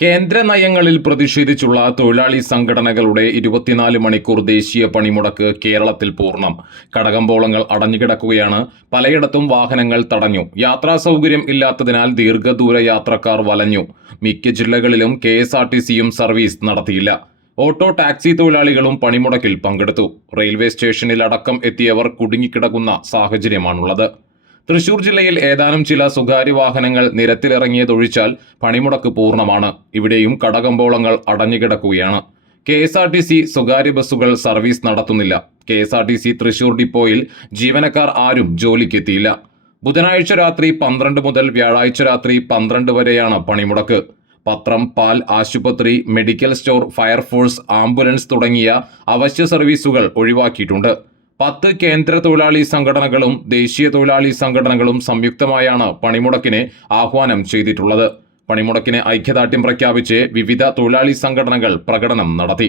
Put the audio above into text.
കേന്ദ്ര നയങ്ങളിൽ പ്രതിഷേധിച്ചുള്ള തൊഴിലാളി സംഘടനകളുടെ 24 മണിക്കൂർ ദേശീയ പണിമുടക്ക് കേരളത്തിൽ പൂർണ്ണം. കടകമ്പോളങ്ങൾ അടഞ്ഞുകിടക്കുകയാണ്. പലയിടത്തും വാഹനങ്ങൾ തടഞ്ഞു. യാത്രാ സൗകര്യം ഇല്ലാത്തതിനാൽ ദീർഘദൂര യാത്രക്കാർ വലഞ്ഞു. മിക്ക ജില്ലകളിലും KSRTCയും സർവീസ് നടത്തിയില്ല. ഓട്ടോ ടാക്സി തൊഴിലാളികളും പണിമുടക്കിൽ പങ്കെടുത്തു. റെയിൽവേ സ്റ്റേഷനിൽ അടക്കം എത്തിയവർ കുടുങ്ങിക്കിടക്കുന്ന സാഹചര്യമാണുള്ളത്. തൃശൂർ ജില്ലയിൽ ഏതാനും ചില സ്വകാര്യ വാഹനങ്ങൾ നിരത്തിലിറങ്ങിയതൊഴിച്ചാൽ പണിമുടക്ക് പൂർണ്ണമാണ്. ഇവിടെയും കടകമ്പോളങ്ങൾ അടഞ്ഞുകിടക്കുകയാണ്. KSRTC സ്വകാര്യ ബസ്സുകൾ സർവീസ് നടത്തുന്നില്ല. KSRTC തൃശൂർ ഡിപ്പോയിൽ ജീവനക്കാർ ആരും ജോലിക്കെത്തിയില്ല. ബുധനാഴ്ച രാത്രി 12 മുതൽ വ്യാഴാഴ്ച രാത്രി 12 വരെയാണ് പണിമുടക്ക്. പത്രം, പാൽ, ആശുപത്രി, മെഡിക്കൽ സ്റ്റോർ, ഫയർഫോഴ്സ്, ആംബുലൻസ് തുടങ്ങിയ അവശ്യ സർവീസുകൾ ഒഴിവാക്കിയിട്ടുണ്ട്. 10 കേന്ദ്ര തൊഴിലാളി സംഘടനകളും ദേശീയ തൊഴിലാളി സംഘടനകളും സംയുക്തമായാണ് പണിമുടക്കിനെ ആഹ്വാനം ചെയ്തിട്ടുള്ളത്. പണിമുടക്കിന് ഐക്യദാർഢ്യം പ്രഖ്യാപിച്ച് വിവിധ തൊഴിലാളി സംഘടനകൾ പ്രകടനം നടത്തി.